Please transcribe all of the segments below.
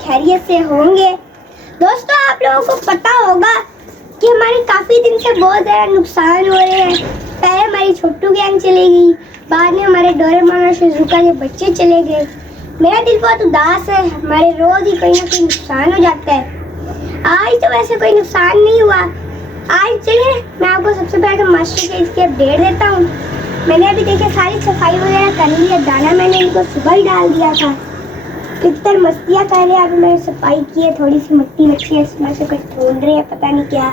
खैरियत से होंगे। दोस्तों, आप लोगों को पता होगा कि हमारे काफ़ी दिन से बहुत ज़्यादा नुकसान हो रहे हैं। पहले हमारी छोटू गैंग चली गई, बाद में हमारे डोरेमोन और शिजुका के बच्चे चले गए। मेरा दिल बहुत उदास है, हमारे रोज़ ही कहीं ना कहीं नुकसान हो जाता है। आज तो वैसे कोई नुकसान नहीं हुआ। आज चलिए मैं आपको सबसे पहले मास्टर केज की अपडेट देता हूँ। मैंने अभी देखिए सारी सफाई वगैरह कर ली है, दाना मैंने इनको सुबह ही डाल दिया था। कितनी मस्तियाँ कर रहे हैं, अभी मैंने सफाई की है, थोड़ी सी मट्टी है, इसमें से कुछ ढूंढ रहे हैं, पता नहीं क्या।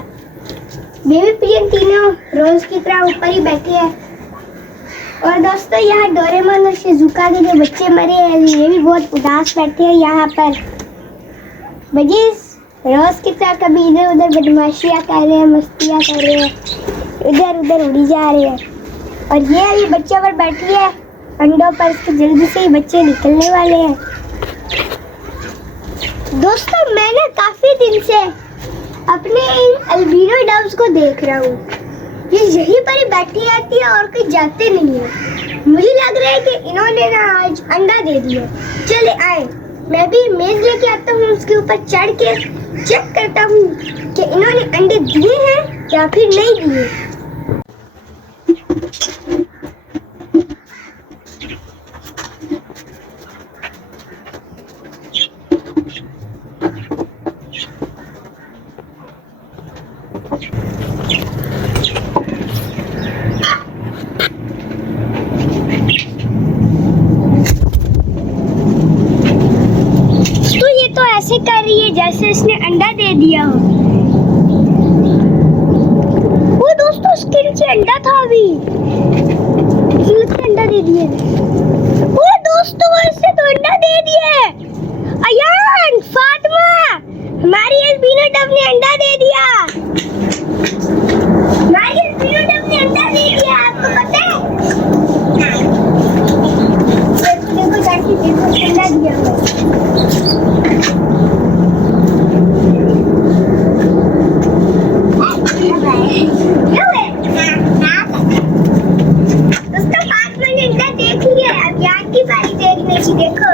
बेबी पिजन तीनों रोज की तरह ऊपर ही बैठे हैं। और दोस्तों, यहाँ डोरेमोन और शिजुका के जो बच्चे मरे हैं, ये भी बहुत उदास बैठे हैं यहाँ पर। बजीज रोज की तरह कभी इधर उधर बदमाशियाँ कर रहे हैं, मस्तियाँ कर रहे हैं, इधर उधर उड़ी जा रहे हैं। और ये अभी बच्चे पर बैठी है अंडों पर, इसके जल्दी से ही बच्चे निकलने वाले हैं। दोस्तों, मैंने काफी दिन से अपने इन अल्बिनो डव्स को देख रहा हूँ। ये यहीं पर ही बैठी रहती है और कहीं जाते नहीं है। मुझे लग रहा है कि इन्होंने ना आज अंडा दे दिया। चले आए, मैं भी मेज लेके आता हूँ, उसके ऊपर चढ़ के चेक करता हूँ कि इन्होंने अंडे दिए हैं या फिर नहीं दिए। ऐसे कर रही है जैसे इसने अंडा दे दिया हो। वो दोस्तों, उसके नीचे अंडा था, अभी अंडा दे दिए। वो दोस्तों, इसने तो अंडा दे दिए। अयान, फातिमा, हमारी अल्बिनो डव ने अंडा दे दिया। हमारी अल्बिनो डव ने अंडा दे दिया, आपको पता है? देखो जाके देखो, अंडा दिया देखो।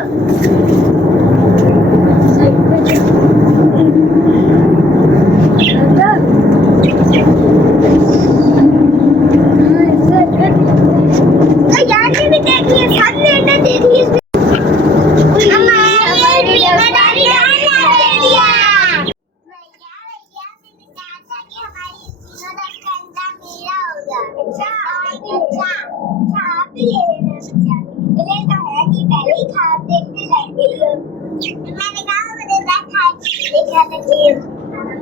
तो यार ने भी देख लिया, सबने अंडा देख लिया। पहले ही खा देखने लगी हो। मैंने कहा मुझे रात खा देखा था कि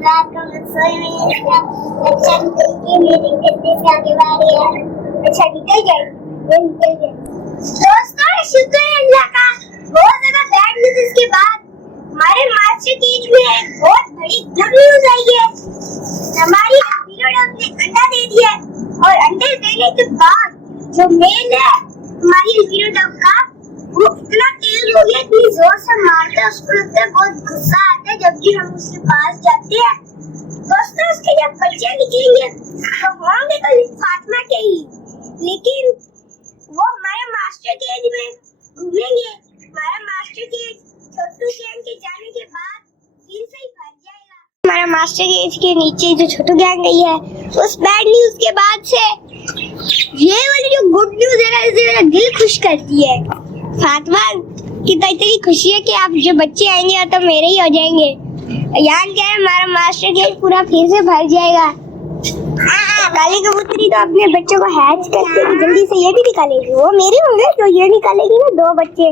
रात को मैं सोई हुई इसका अच्छा निकल के मेरे गद्दे पे आगे बारी है। अच्छा निकल गई, ये निकल गई। दोस्तों, शुक्र है अल्लाह का, बहुत ज्यादा बैड न्यूज़ इसके बाद हमारे मास्टर केज में एक बहुत बड़ी गुड न्यूज़ आई है। हमारी अल्बिनो डव ने अंडा दे दिया और अंडे देने के बाद जो मेल है हमारी अल्बिनो डव का, वो इतना तेज हो गया, इतनी जोर से मारता है, उसको लगता है बहुत गुस्सा आता है जब भी हम उसके पास जाते हैं। दोस्तों, उसके जब बच्चे निकलेंगे तो होंगे तो फातिमा के ही, लेकिन वो हमारे मास्टर केज में घूमेंगे। हमारा मास्टर केज छोटू गैंग के जाने के बाद फिर से ही भर जाएगा। हमारा मास्टर केज के नीचे जो छोटू गैंग गई है, उस बैड न्यूज के बाद से ये वाली जो गुड न्यूज है ना, इसे मेरा दिल खुश करती है। फातिमा की तो इतनी खुशी है कि आप जो बच्चे आएंगे तो मेरे ही हो जाएंगे। यान क्या है, हमारा मास्टर केज पूरा फिर से भर जाएगा। काली कबूतरी तो अपने बच्चों को हैच करके जल्दी से ये भी निकालेगी। वो मेरे होंगे जो ये निकालेगी ना, 2 बच्चे,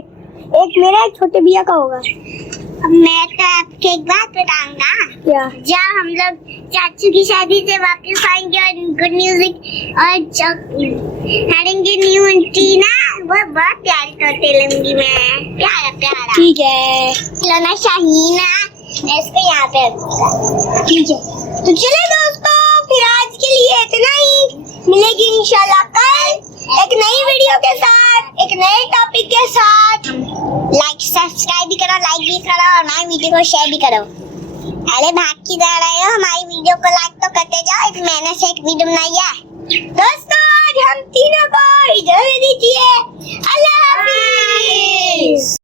एक मेरा एक छोटे भैया का होगा। अब मैं तो आपको एक बात बताऊंगा। क्या? जब हम लोग चाचू की शादी से वापस आएंगे और गुड म्यूजिक और करेंगे न्यू एंट्री ना, वो बहुत प्यारी तोते लंबी में प्यारा प्यारा। ठीक है, खिलौना शाहीना, इसको यहाँ पे ठीक है। तो चले दोस्तों, फिर आज के लिए इतना ही। मिलेगी इंशाल्लाह कल एक नई वीडियो के साथ, एक नए टॉपिक के साथ। लाइक सब्सक्राइब भी करो, लाइक भी करो और हमारी वीडियो को शेयर भी करो। अरे भाग की जा रहे हो, हमारी वीडियो को लाइक तो करते जाओ, एक महीने से एक वीडियो बनाई है। दोस्तों, आज हम तीनों को इजाजत दीजिए। अल्लाह हाफिज।